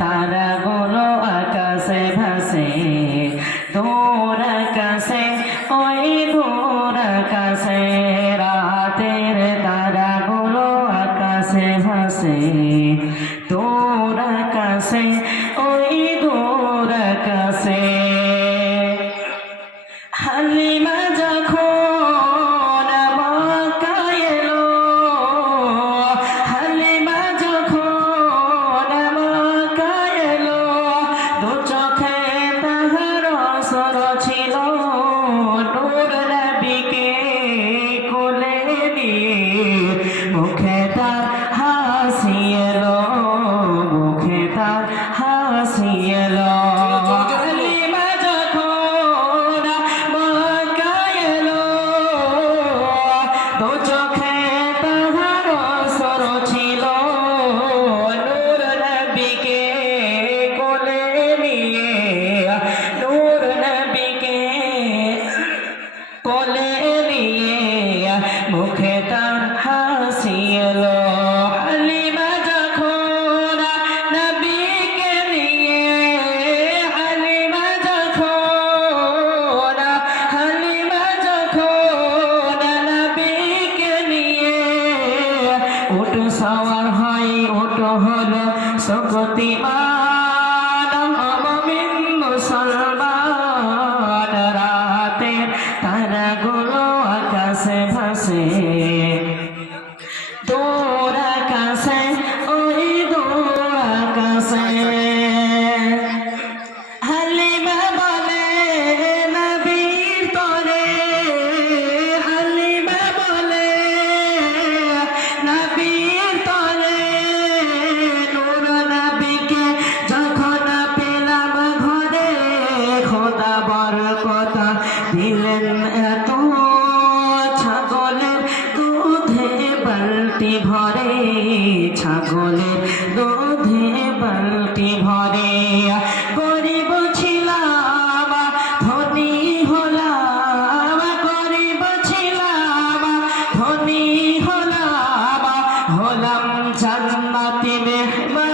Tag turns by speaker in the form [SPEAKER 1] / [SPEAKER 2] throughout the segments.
[SPEAKER 1] তারাগুলো আকাশে ভাসে, দূর আকাশে, ওই দূর আকাশে, রাতের তারাগুলো আকাশে ভাসে, দূর আকাশে, ওই দূর আকাশে। হালিমা যখন Lord. সওয়ার হয় উঠ হলো অমমিন মুসলমান রাতে তারাগুলো আকাশে ভাসে। দিলেন এত ছাগলের দুধে বালতি ভরে, ছাগলের দুধে বালতি ভরে। গরিব ছিলাম, ধনী হলাম, গরিব ছিলাম, ধনী হলাম হলাম জান্নাতি মেহমান।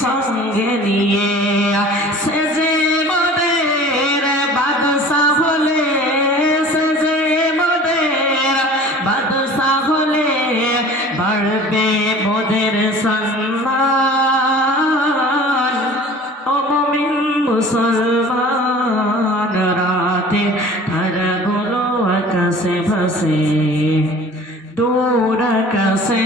[SPEAKER 1] সঙ্গে নিয়ে সেজে মদের বাদশা হলে, সেজে মদের বাদশা হলে বাড়বে মোদের সম্মান। অমমিন মুসলমান, রাতে তারাগুলো আকাশে ভাসে, দূর আকাশে